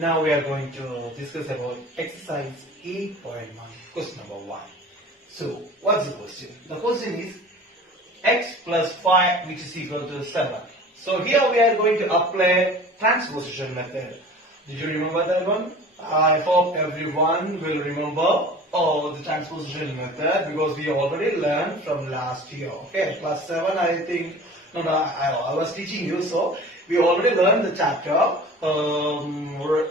Now we are going to discuss about exercise 8.1, question number 1. So, what's the question? The question is x plus 5 which is equal to 7. So, here we are going to apply transposition method. Did you remember that one? I hope everyone will remember the transposition method because we already learned from last year. Okay, class 7 I think. No, I was teaching you, so we already learned the chapter, the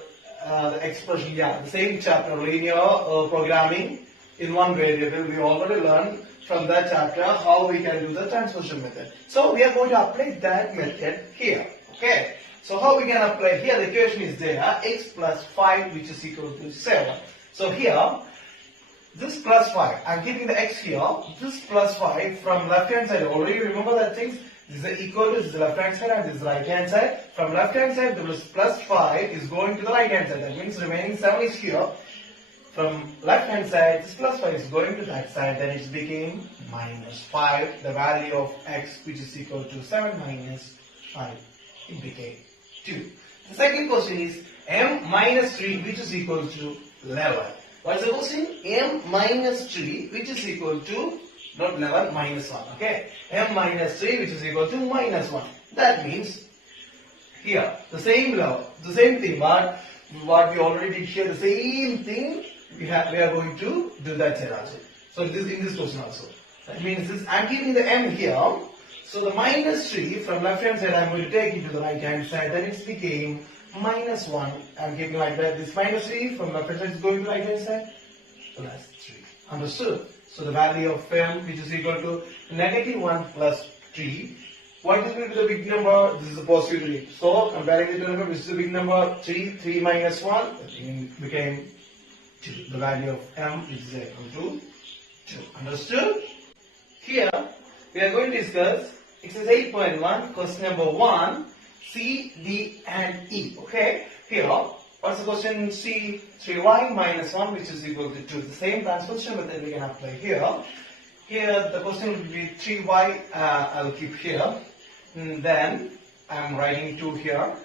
expression, the same chapter, linear programming in one variable. We already learned from that chapter how we can do the transposition method. So we are going to apply that method here. Okay. So how we can apply here? The equation is there, x plus 5 which is equal to 7. So here, this plus 5, I am keeping the x here, this plus 5 from left hand side, already remember that things, this is equal to this is the left hand side and this is the right hand side. From left hand side, the plus 5 is going to the right hand side, that means remaining 7 is here. From left hand side, this plus 5 is going to that side, then it became minus 5, the value of x which is equal to 7 minus 5, it became 2. The second question is m minus 3 which is equal to 11. What is the question? M minus 3 which is equal to, not 11, minus 1. Okay. M minus 3 which is equal to minus 1. That means here the same thing, but what we already did here, the same thing we are going to do that here also. So this in this question also. That means this, I am keeping the m here. So the minus 3 from left hand side I am going to take it to the right hand side. Then it became minus 1. I am keeping like that. This minus 3 from left hand side is going to right hand side. Plus 3. Understood? So the value of m which is equal to negative 1 plus 3. What is going to be the big number? This is a positive 3. So comparing the two numbers, this is a big number. 3 minus 1 it became 2. The value of m is equal to 2. Understood? Here we are going to discuss exercise 8.1, question number 1, C, D and E. Okay? Here, what's the question? C, 3y minus 1 which is equal to 2. The same transposition method we can apply here. Here the question will be 3y, I'll keep here. And then I'm writing 2 here.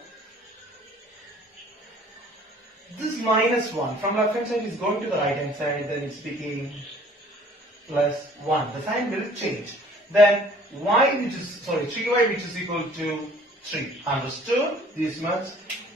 This minus 1 from left hand side is going to the right hand side, then it's becoming plus 1. The sign will change. Then 3y which is equal to 3. Understood? This much.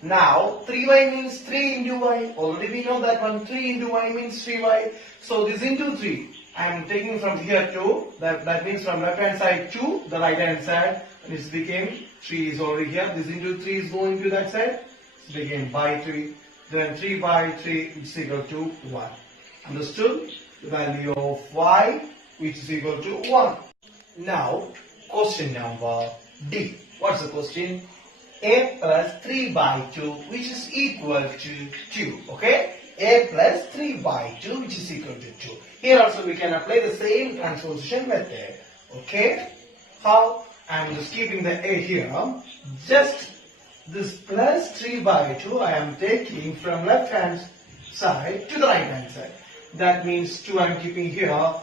Now 3y means 3 into y. Already we know that one. 3 into y means 3y. So this into 3. I am taking from here to, that means from left hand side to the right hand side. And this became 3 is already here. This into 3 is going to that side. It became by 3. Then 3 by 3 is equal to 1. Understood? The value of y which is equal to 1. Now, question number D. What's the question? A plus 3 by 2 which is equal to 2. Okay? A plus 3 by 2 which is equal to 2. Here also we can apply the same transposition method. Okay? How? I am just keeping the A here. Just this plus 3 by 2 I am taking from left hand side to the right hand side. That means 2 I am keeping here.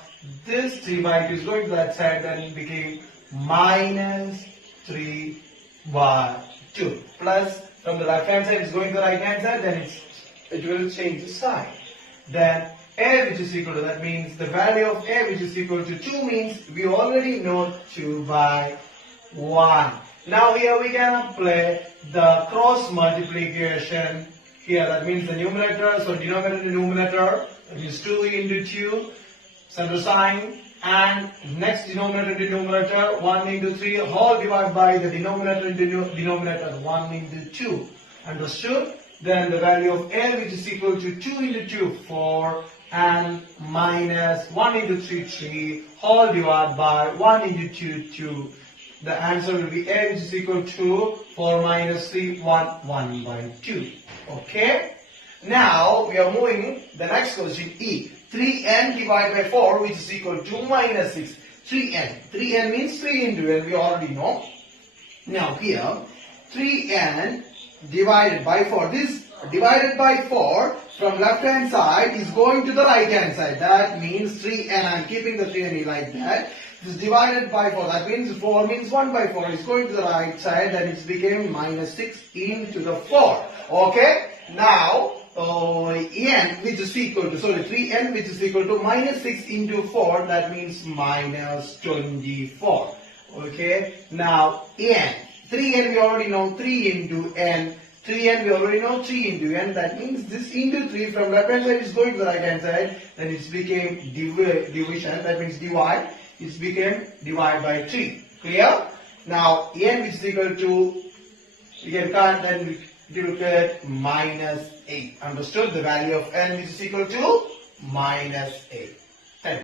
This 3 by 2 is going to that side, then it became minus 3 by 2. Plus from the left hand side is going to the right hand side, then it will change the sign. Then a which is equal to, that means the value of a which is equal to 2 means we already know 2 by 1. Now here we can apply the cross multiplication here. That means the numerator, so denominator to numerator, that means 2 into 2. Center sign, and next denominator to numerator 1 into 3 whole divided by the denominator into denominator 1 into 2. Understood? Then the value of a which is equal to 2 into 2 4 and minus 1 into 3 3 whole divided by 1 into 2 2. The answer will be a which is equal to 4 minus 3 1 by 2. Okay? Now we are moving the next question E. 3n divided by 4 which is equal to minus 6. 3n. 3n means 3 into n. We already know. Now here 3n divided by 4. This divided by 4 from left hand side is going to the right hand side. That means 3n. I am keeping the 3n like that. This is divided by 4. That means 4 means 1 by 4 is going to the right side. Then it became minus 6 into the 4. Okay. Now, n which is equal to, 3n which is equal to minus 6 into 4, that means minus 24. Okay, now n, 3n we already know, 3 into n, 3n we already know, 3 into n, that means this into 3 from left hand side is going to the right hand side, then it became division, that means divide, it became divide by 3. Clear? Now n which is equal to, you can cut, then we look at minus 8. Understood? The value of n which is equal to minus 8.